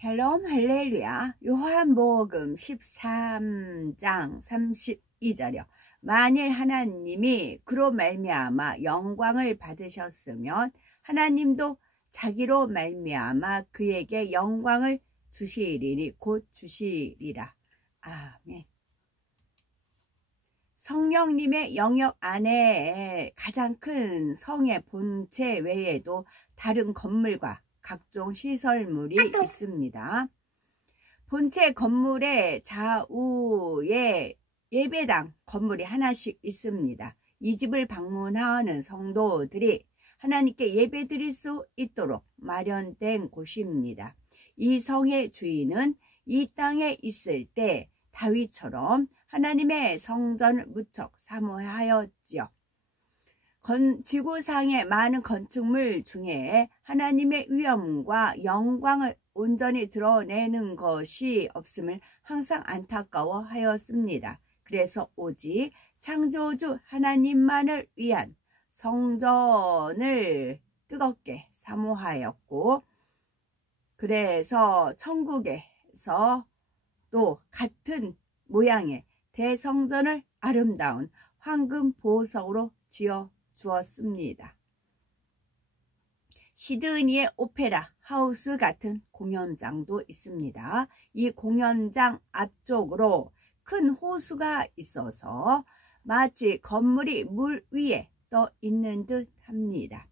샬롬 할렐루야. 요한복음 13장 32절이요. 만일 하나님이 그로 말미암아 영광을 받으셨으면 하나님도 자기로 말미암아 그에게 영광을 주시리니 곧 주시리라. 아멘. 성령님의 영역 안에 가장 큰 성의 본체 외에도 다른 건물과 각종 시설물이 있습니다. 본체 건물의 좌우에 예배당 건물이 하나씩 있습니다. 이 집을 방문하는 성도들이 하나님께 예배드릴 수 있도록 마련된 곳입니다. 이 성의 주인은 이 땅에 있을 때 다윗처럼 하나님의 성전을 무척 사모하였지요. 지구상의 많은 건축물 중에 하나님의 위엄과 영광을 온전히 드러내는 것이 없음을 항상 안타까워하였습니다. 그래서 오직 창조주 하나님만을 위한 성전을 뜨겁게 사모하였고, 그래서 천국에서 또 같은 모양의 대성전을 아름다운 황금 보석으로 지어 주었습니다. 시드니의 오페라 하우스 같은 공연장도 있습니다. 이 공연장 앞쪽으로 큰 호수가 있어서 마치 건물이 물 위에 떠 있는 듯 합니다.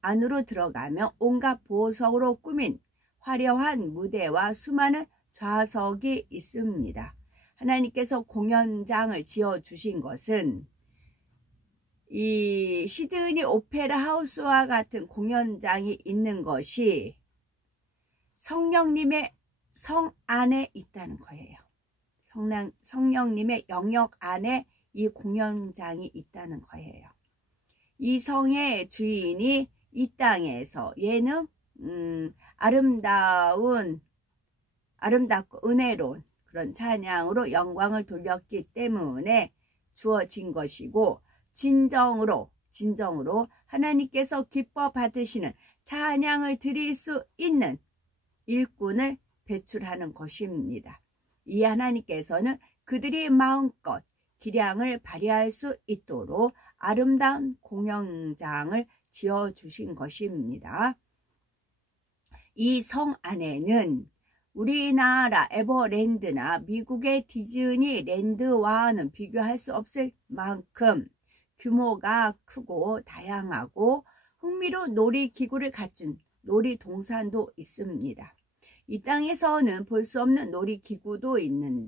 안으로 들어가면 온갖 보석으로 꾸민 화려한 무대와 수많은 좌석이 있습니다. 하나님께서 공연장을 지어주신 것은 이 시드니 오페라 하우스와 같은 공연장이 있는 것이 성령님의 성 안에 있다는 거예요. 성령님의 영역 안에 이 공연장이 있다는 거예요. 이 성의 주인이 이 땅에서 얘는 아름답고 은혜로운 그런 찬양으로 영광을 돌렸기 때문에 주어진 것이고, 진정으로 하나님께서 기뻐 받으시는 찬양을 드릴 수 있는 일꾼을 배출하는 것입니다. 이 하나님께서는 그들이 마음껏 기량을 발휘할 수 있도록 아름다운 공연장을 지어주신 것입니다. 이 성 안에는 우리나라 에버랜드나 미국의 디즈니랜드와는 비교할 수 없을 만큼 규모가 크고 다양하고 흥미로운 놀이기구를 갖춘 놀이동산도 있습니다. 이 땅에서는 볼 수 없는 놀이기구도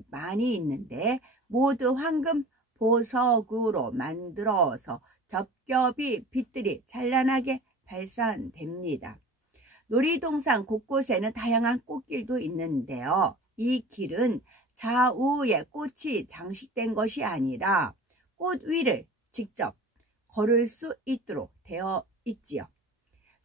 많이 있는데 모두 황금 보석으로 만들어서 겹겹이 빛들이 찬란하게 발산됩니다. 놀이동산 곳곳에는 다양한 꽃길도 있는데요. 이 길은 좌우에 꽃이 장식된 것이 아니라 꽃 위를 직접 걸을 수 있도록 되어 있지요.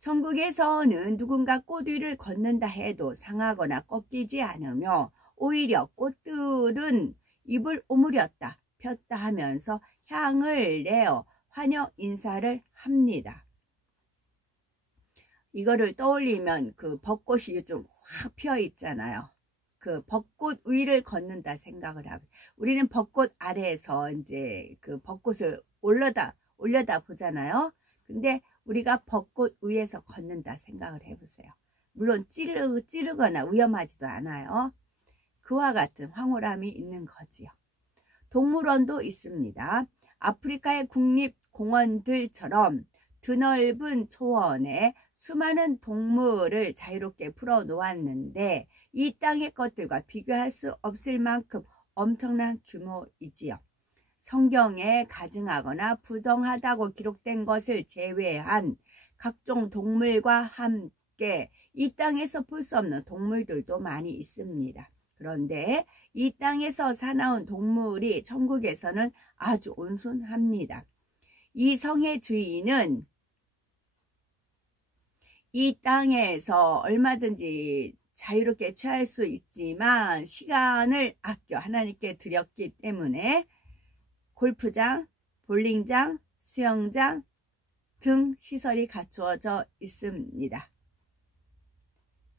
천국에서는 누군가 꽃 위를 걷는다 해도 상하거나 꺾이지 않으며 오히려 꽃들은 입을 오므렸다 폈다 하면서 향을 내어 환영 인사를 합니다. 이거를 떠올리면 그 벚꽃이 좀 확 피어 있잖아요. 그 벚꽃 위를 걷는다 생각을 하고, 우리는 벚꽃 아래에서 이제 그 벚꽃을 올려다 보잖아요. 근데 우리가 벚꽃 위에서 걷는다 생각을 해보세요. 물론 찌르거나 위험하지도 않아요. 그와 같은 황홀함이 있는 거지요. 동물원도 있습니다. 아프리카의 국립공원들처럼 드넓은 초원에 수많은 동물을 자유롭게 풀어놓았는데 이 땅의 것들과 비교할 수 없을 만큼 엄청난 규모이지요. 성경에 가증하거나 부정하다고 기록된 것을 제외한 각종 동물과 함께 이 땅에서 볼 수 없는 동물들도 많이 있습니다. 그런데 이 땅에서 사나운 동물이 천국에서는 아주 온순합니다. 이 성의 주인은 이 땅에서 얼마든지 자유롭게 취할 수 있지만 시간을 아껴 하나님께 드렸기 때문에 골프장, 볼링장, 수영장 등 시설이 갖추어져 있습니다.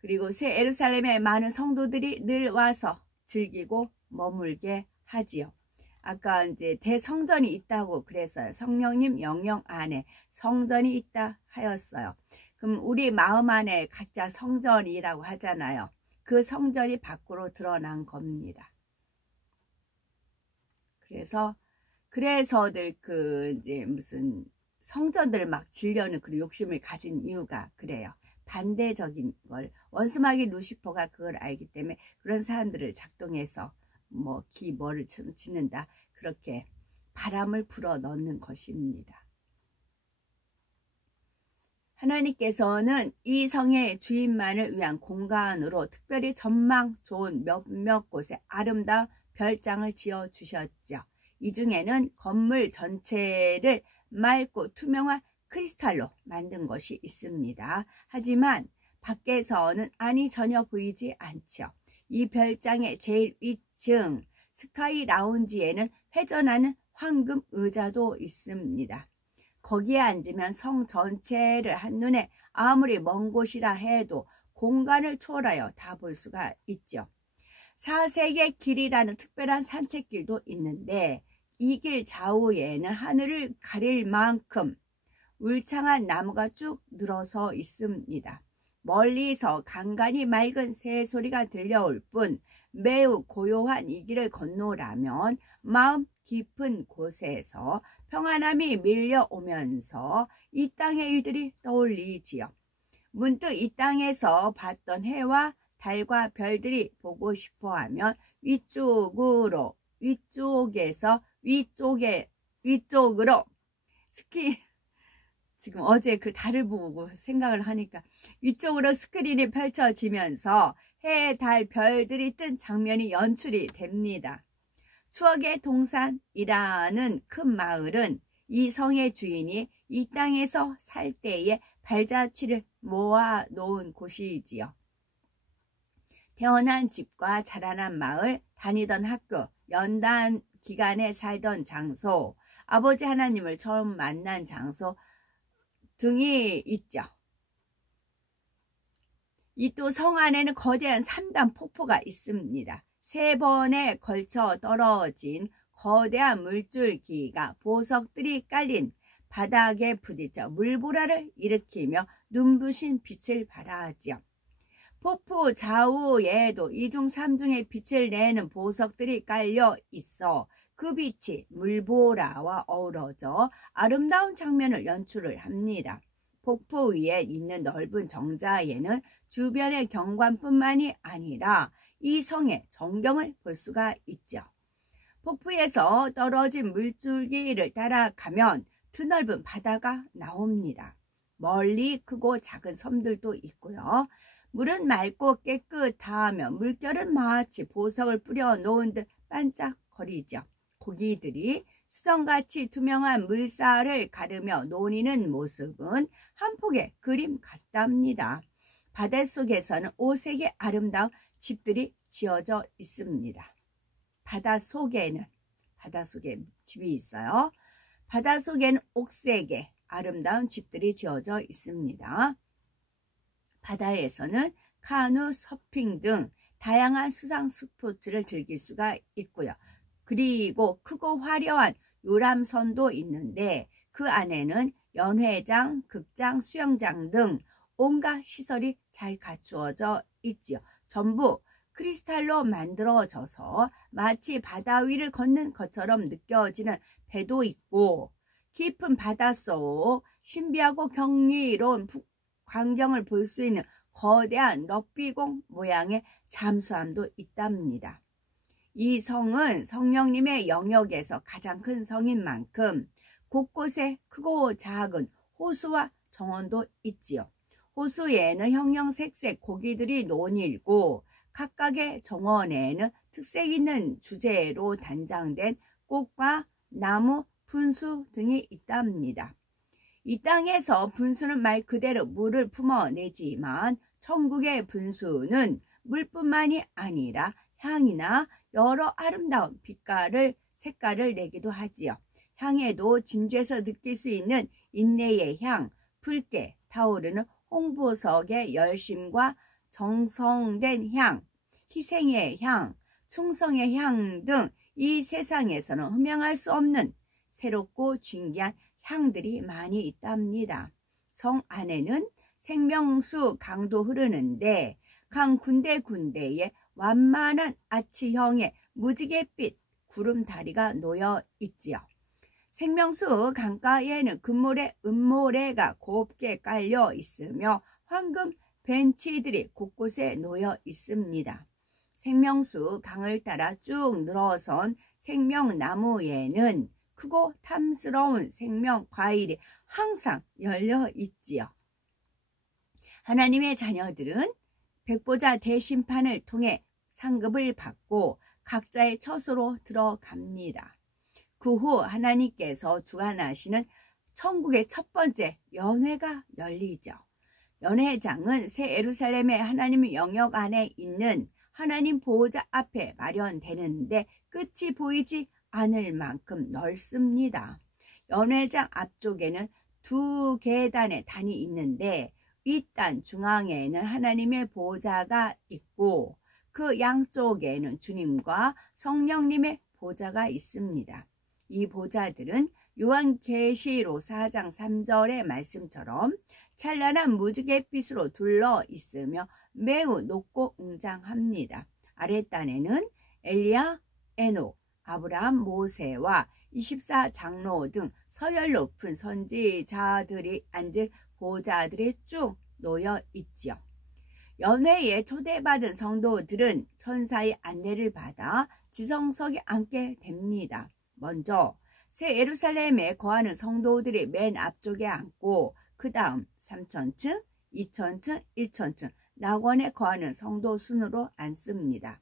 그리고 새 예루살렘에 많은 성도들이 늘 와서 즐기고 머물게 하지요. 아까 이제 대성전이 있다고 그랬어요. 성령님 영영 안에 성전이 있다 하였어요. 그럼 우리 마음 안에 각자 성전이라고 하잖아요. 그 성전이 밖으로 드러난 겁니다. 그래서들 이제 무슨 성전들 막 지려는 그 욕심을 가진 이유가 그래요. 반대적인 걸 원수마귀 루시퍼가 그걸 알기 때문에 그런 사람들을 작동해서 뭐를 짓는다 그렇게 바람을 불어 넣는 것입니다. 하나님께서는 이 성의 주인만을 위한 공간으로 특별히 전망 좋은 몇몇 곳에 아름다운 별장을 지어 주셨죠. 이 중에는 건물 전체를 맑고 투명한 크리스탈로 만든 것이 있습니다. 하지만 밖에서는 안이 전혀 보이지 않죠. 이 별장의 제일 위층 스카이 라운지에는 회전하는 황금 의자도 있습니다. 거기에 앉으면 성 전체를 한눈에 아무리 먼 곳이라 해도 공간을 초월하여 다 볼 수가 있죠. 사색의 길이라는 특별한 산책길도 있는데 이 길 좌우에는 하늘을 가릴 만큼 울창한 나무가 쭉 늘어서 있습니다. 멀리서 간간히 맑은 새소리가 들려올 뿐 매우 고요한 이 길을 건너라면 마음 깊은 곳에서 평안함이 밀려오면서 이 땅의 일들이 떠올리지요. 문득 이 땅에서 봤던 해와 달과 별들이 보고 싶어하면 위쪽으로 지금 어제 그 달을 보고 생각을 하니까 위쪽으로 스크린이 펼쳐지면서 해, 달, 별들이 뜬 장면이 연출이 됩니다. 추억의 동산이라는 큰 마을은 이 성의 주인이 이 땅에서 살 때의 발자취를 모아 놓은 곳이지요. 태어난 집과 자라난 마을, 다니던 학교, 연단 기간에 살던 장소, 아버지 하나님을 처음 만난 장소 등이 있죠. 이 또 성 안에는 거대한 3단 폭포가 있습니다. 3번에 걸쳐 떨어진 거대한 물줄기가 보석들이 깔린 바닥에 부딪혀 물보라를 일으키며 눈부신 빛을 발하지요. 폭포 좌우에도 2중 3중의 빛을 내는 보석들이 깔려 있어 그 빛이 물보라와 어우러져 아름다운 장면을 연출을 합니다. 폭포 위에 있는 넓은 정자에는 주변의 경관뿐만이 아니라 이 성의 전경을 볼 수가 있죠. 폭포에서 떨어진 물줄기를 따라가면 드넓은 바다가 나옵니다. 멀리 크고 작은 섬들도 있고요. 물은 맑고 깨끗하며 물결은 마치 보석을 뿌려 놓은 듯 반짝거리죠. 고기들이 수정같이 투명한 물살을 가르며 노니는 모습은 한 폭의 그림 같답니다. 바닷속에서는 5색의 아름다운 집들이 지어져 있습니다. 바닷속에 집이 있어요. 바닷속에는 옥색의 아름다운 집들이 지어져 있습니다. 바다에서는 카누, 서핑 등 다양한 수상 스포츠를 즐길 수가 있고요. 그리고 크고 화려한 요람선도 있는데 그 안에는 연회장, 극장, 수영장 등 온갖 시설이 잘 갖추어져 있지요. 전부 크리스탈로 만들어져서 마치 바다 위를 걷는 것처럼 느껴지는 배도 있고 깊은 바닷속 신비하고 경이로운 광경을 볼 수 있는 거대한 럭비공 모양의 잠수함도 있답니다. 이 성은 성령님의 영역에서 가장 큰 성인 만큼 곳곳에 크고 작은 호수와 정원도 있지요. 호수에는 형형색색 고기들이 논일고 각각의 정원에는 특색 있는 주제로 단장된 꽃과 나무, 분수 등이 있답니다. 이 땅에서 분수는 말 그대로 물을 품어내지만 천국의 분수는 물뿐만이 아니라 향이나 여러 아름다운 빛깔을 색깔을 내기도 하지요. 향에도 진주에서 느낄 수 있는 인내의 향, 붉게 타오르는 홍보석의 열심과 정성된 향, 희생의 향, 충성의 향 등 이 세상에서는 흠양할 수 없는 새롭고 진귀한 향들이 많이 있답니다. 성 안에는 생명수 강도 흐르는데 강 군데군데에 완만한 아치형의 무지갯빛 구름다리가 놓여 있지요. 생명수 강가에는 금모래, 은모래가 곱게 깔려 있으며 황금 벤치들이 곳곳에 놓여 있습니다. 생명수 강을 따라 쭉 늘어선 생명나무에는 크고 탐스러운 생명과일이 항상 열려 있지요. 하나님의 자녀들은 백보자 대심판을 통해 상급을 받고 각자의 처소로 들어갑니다. 그 후 하나님께서 주관하시는 천국의 첫 번째 연회가 열리죠. 연회장은 새 예루살렘의 하나님의 영역 안에 있는 하나님 보호자 앞에 마련되는데 끝이 보이지 않을 만큼 넓습니다. 연회장 앞쪽에는 두 계단의 단이 있는데 윗단 중앙에는 하나님의 보좌가 있고 그 양쪽에는 주님과 성령님의 보좌가 있습니다. 이 보좌들은 요한계시록 4장 3절의 말씀처럼 찬란한 무지갯빛으로 둘러 있으며 매우 높고 웅장합니다. 아랫단에는 엘리야, 에녹, 아브라함, 모세와 24장로 등 서열 높은 선지자들이 앉을 보좌들이 쭉 놓여 있지요. 연회에 초대받은 성도들은 천사의 안내를 받아 지성석에 앉게 됩니다. 먼저 새 예루살렘에 거하는 성도들이 맨 앞쪽에 앉고 그 다음 3천층, 2천층, 1천층 낙원에 거하는 성도 순으로 앉습니다.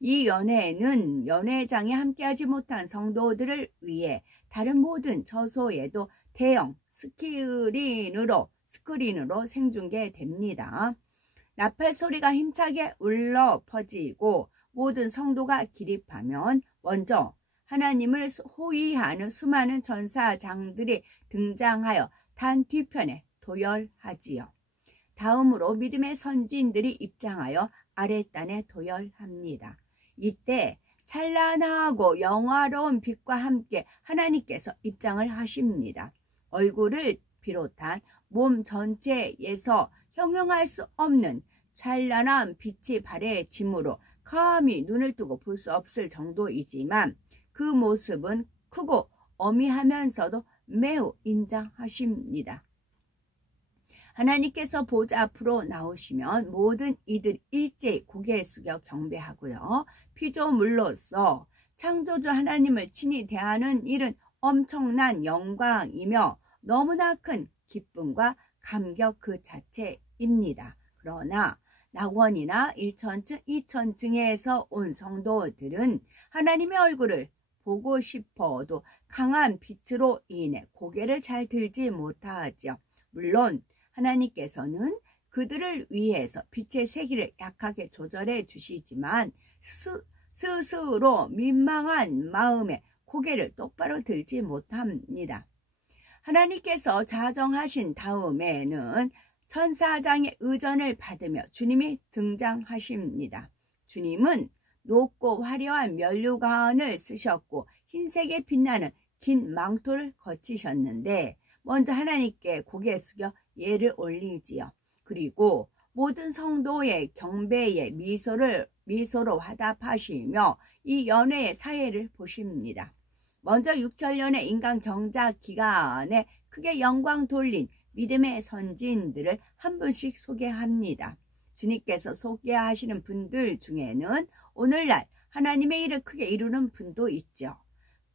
이 연회에는 연회장에 함께하지 못한 성도들을 위해 다른 모든 처소에도 대형 스크린으로 생중계됩니다. 나팔 소리가 힘차게 울려 퍼지고 모든 성도가 기립하면 먼저 하나님을 호위하는 수많은 천사장들이 등장하여 단 뒤편에 도열하지요. 다음으로 믿음의 선지인들이 입장하여 아랫단에 도열합니다. 이때 찬란하고 영화로운 빛과 함께 하나님께서 입장을 하십니다. 얼굴을 비롯한 몸 전체에서 형용할 수 없는 찬란한 빛이 발해지므로 감히 눈을 뜨고 볼 수 없을 정도이지만 그 모습은 크고 어미하면서도 매우 인장하십니다. 하나님께서 보좌 앞으로 나오시면 모든 이들 일제히 고개 숙여 경배하고요. 피조물로서 창조주 하나님을 친히 대하는 일은 엄청난 영광이며 너무나 큰 기쁨과 감격 그 자체입니다. 그러나 낙원이나 1천층, 2천층에서 온 성도들은 하나님의 얼굴을 보고 싶어도 강한 빛으로 인해 고개를 잘 들지 못하지요. 물론 하나님께서는 그들을 위해서 빛의 세기를 약하게 조절해 주시지만 스스로 민망한 마음에 고개를 똑바로 들지 못합니다. 하나님께서 자정하신 다음에는 천사장의 의전을 받으며 주님이 등장하십니다. 주님은 높고 화려한 면류관을 쓰셨고 흰색에 빛나는 긴 망토를 거치셨는데 먼저 하나님께 고개 숙여 예를 올리지요. 그리고 모든 성도의 경배에 미소로 화답하시며 이 연회의 사회를 보십니다. 먼저 6천년의 인간 경작 기간에 크게 영광 돌린 믿음의 선지인들을 한 분씩 소개합니다. 주님께서 소개하시는 분들 중에는 오늘날 하나님의 일을 크게 이루는 분도 있죠.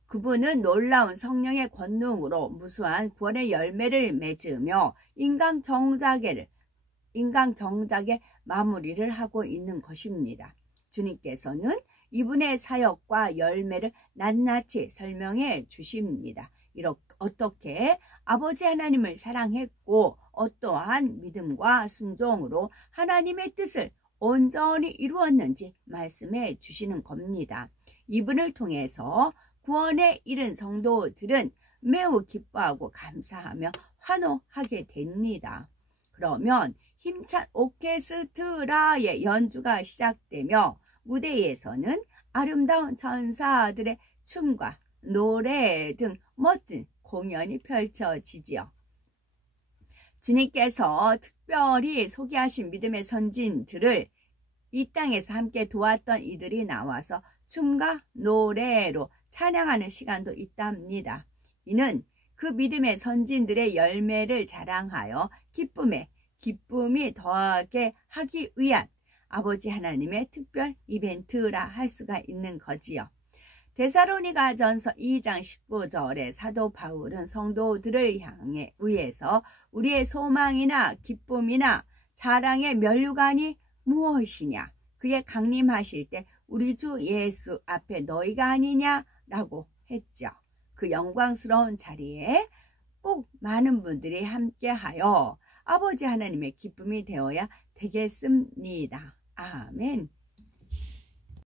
그분은 놀라운 성령의 권능으로 무수한 구원의 열매를 맺으며 인간 경작의 마무리를 하고 있는 것입니다. 주님께서는 이분의 사역과 열매를 낱낱이 설명해 주십니다. 어떻게 아버지 하나님을 사랑했고 어떠한 믿음과 순종으로 하나님의 뜻을 온전히 이루었는지 말씀해 주시는 겁니다. 이분을 통해서 구원에 이른 성도들은 매우 기뻐하고 감사하며 환호하게 됩니다. 그러면 힘찬 오케스트라의 연주가 시작되며 무대에서는 아름다운 천사들의 춤과 노래 등 멋진 공연이 펼쳐지지요. 주님께서 특별히 소개하신 믿음의 선진들을 이 땅에서 함께 도왔던 이들이 나와서 춤과 노래로 찬양하는 시간도 있답니다. 이는 그 믿음의 선진들의 열매를 자랑하여 기쁨이 더하게 하기 위한 아버지 하나님의 특별 이벤트라 할 수가 있는 거지요. 데살로니가전서 2장 19절에 사도 바울은 성도들을 향해 위해서 우리의 소망이나 기쁨이나 자랑의 면류관이 무엇이냐, 그의 강림하실 때 우리 주 예수 앞에 너희가 아니냐라고 했죠. 그 영광스러운 자리에 꼭 많은 분들이 함께하여 아버지 하나님의 기쁨이 되어야 되겠습니다. 아멘.